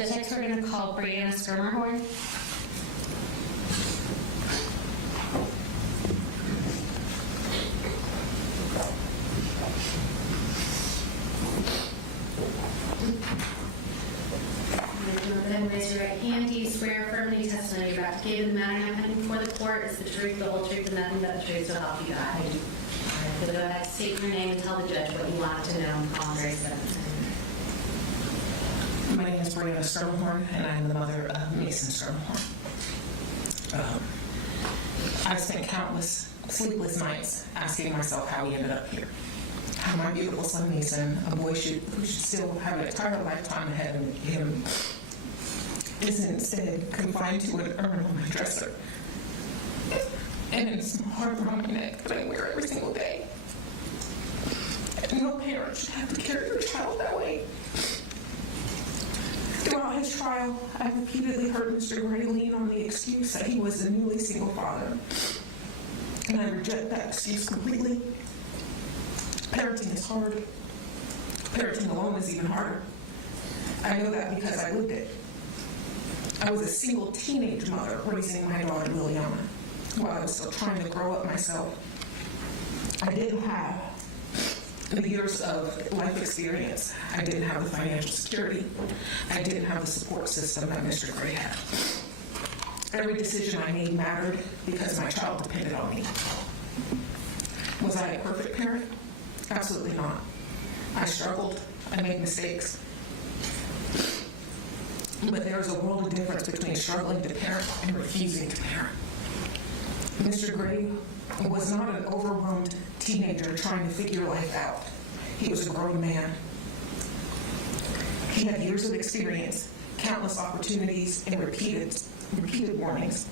Just next, we're going to call Breanna Schermerhorn. Then raise your right hand. Do you swear affirming testimony you're about to give in the matter now pending before the court is the truth, the whole truth, and nothing but the truth, so help you God? I do. All right, so go ahead, state your name and tell the judge what you want to know on Colin Gray 7. My name is Breanna Schermerhorn, and I am the mother of Mason Schermerhorn. I've spent countless sleepless nights asking myself how he ended up here. How my beautiful son Mason, a boy who should still have an entire lifetime ahead of him, is instead confined to an urn on my dresser and in a small heart around my neck that I wear every single day. And no parent should have to carry their child that way. Throughout his trial, I repeatedly heard Mr. Gray lean on the excuse that he was a newly single father. And I reject that excuse completely. Parenting is hard. Parenting alone is even harder. I know that because I lived it. I was a single teenage mother raising my daughter Liliana while I was still trying to grow up myself. I didn't have the years of life experience. I didn't have the financial security. I didn't have the support system that Mr. Gray had. Every decision I made mattered because my child depended on me. Was I a perfect parent? Absolutely not. I struggled. I made mistakes. But there is a world of difference between struggling to parent and refusing to parent. Mr. Gray was not an overwhelmed teenager trying to figure life out. He was a grown man. He had years of experience, countless opportunities, and repeated warnings.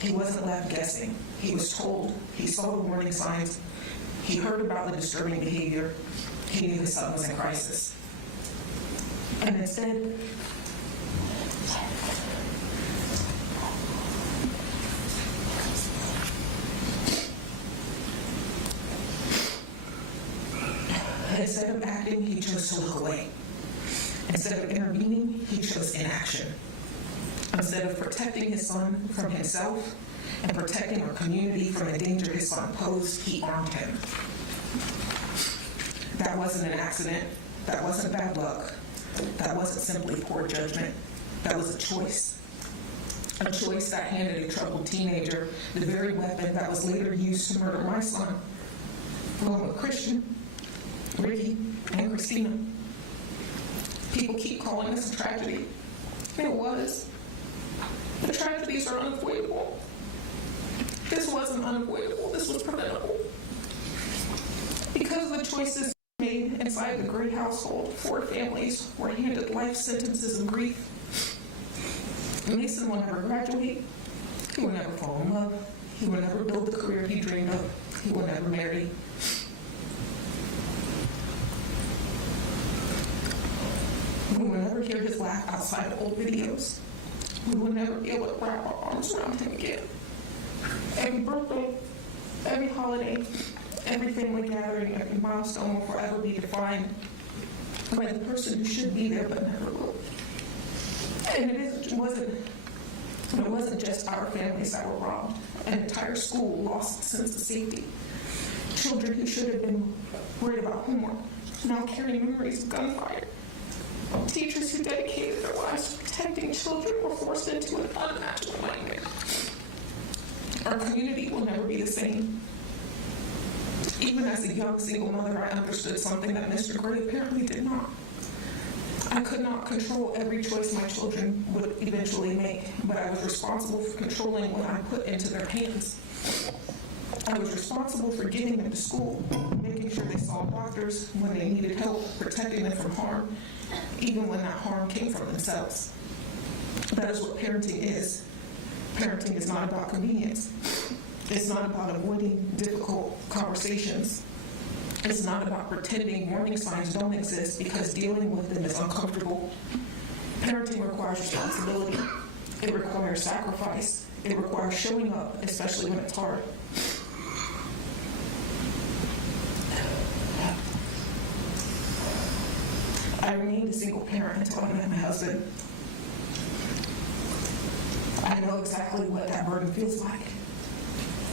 He wasn't left guessing. He was told. He saw the warning signs. He heard about the disturbing behavior. He knew his son was in crisis. And instead, of acting, he chose to look away. Instead of intervening, he chose inaction. Instead of protecting his son from himself and protecting our community from the danger his son posed, he armed him. That wasn't an accident. That wasn't bad luck. That wasn't simply poor judgment. That was a choice. A choice that handed a troubled teenager the very weapon that was later used to murder my son, along with Christian, Ricky, and Christina. People keep calling this a tragedy. It was. The tragedies are unavoidable. This wasn't unavoidable. This was preventable. Because of the choices made inside the Gray household, 4 families were handed life sentences of grief. Mason will never graduate. He will never fall in love. He will never build the career he dreamed of. He will never marry. We will never hear his laugh outside old videos. We will never be able to wrap our arms around him again. Every birthday, every holiday, every family gathering, every milestone will forever be defined by the person who should be there but never will. And it wasn't just our families that were robbed. An entire school lost the sense of safety. Children who should have been worried about homework now carry memories of gunfire. Teachers who dedicated their lives to protecting children were forced into an unimaginable nightmare. Our community will never be the same. Even as a young single mother, I understood something that Mr. Gray apparently did not. I could not control every choice my children would eventually make, but I was responsible for controlling what I put into their hands. I was responsible for getting them to school, making sure they saw doctors when they needed help, protecting them from harm, even when that harm came from themselves. That is what parenting is. Parenting is not about convenience. It's not about avoiding difficult conversations. It's not about pretending warning signs don't exist because dealing with them is uncomfortable. Parenting requires responsibility. It requires sacrifice. It requires showing up, especially when it's hard. I remained a single parent until I met my husband. I know exactly what that burden feels like.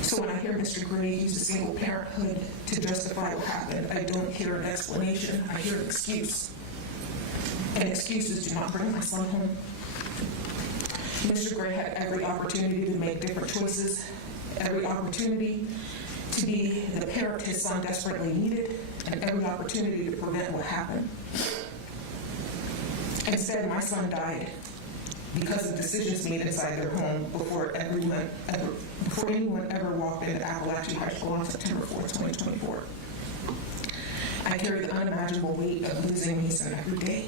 So when I hear Mr. Gray use a single parenthood to justify what happened, I don't hear an explanation, I hear an excuse. And excuses do not bring my son home. Mr. Gray had every opportunity to make different choices, every opportunity to be the parent his son desperately needed, and every opportunity to prevent what happened. Instead, my son died because of decisions made inside their home before anyone ever walked into Appalachia High School on September 4th, 2024. I carry the unimaginable weight of losing Mason every day.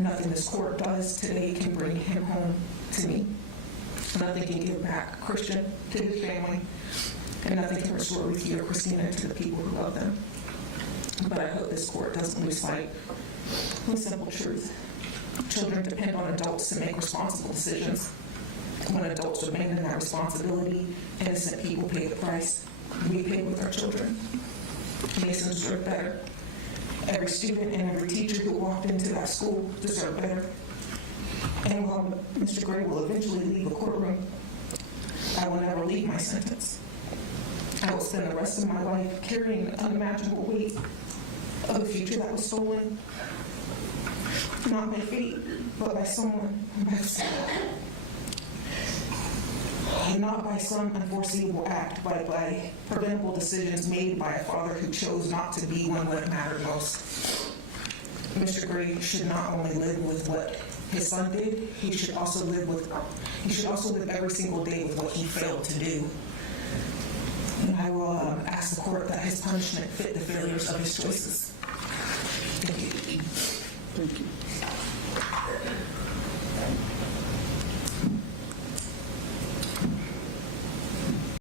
Nothing this court does today can bring him home to me. Nothing can give back Christian to his family, and nothing can restore Ricky or Christina to the people who love them. But I hope this court doesn't lose sight of the simple truth. Children depend on adults to make responsible decisions. When adults abandon that responsibility, innocent people pay the price. We pay with our children. Mason deserved better. Every student and every teacher who walked into that school deserved better. And while Mr. Gray will eventually leave the courtroom, I will never leave my sentence. I will spend the rest of my life carrying the unimaginable weight of the future that was stolen, not by fate, but by someone, not by some unforeseeable act, but by preventable decisions made by a father who chose not to be one that mattered most. Mr. Gray should not only live with what his son did, he should also live every single day with what he failed to do. And I will ask the court that his punishment fit the failures of his choices. Thank you. Thank you.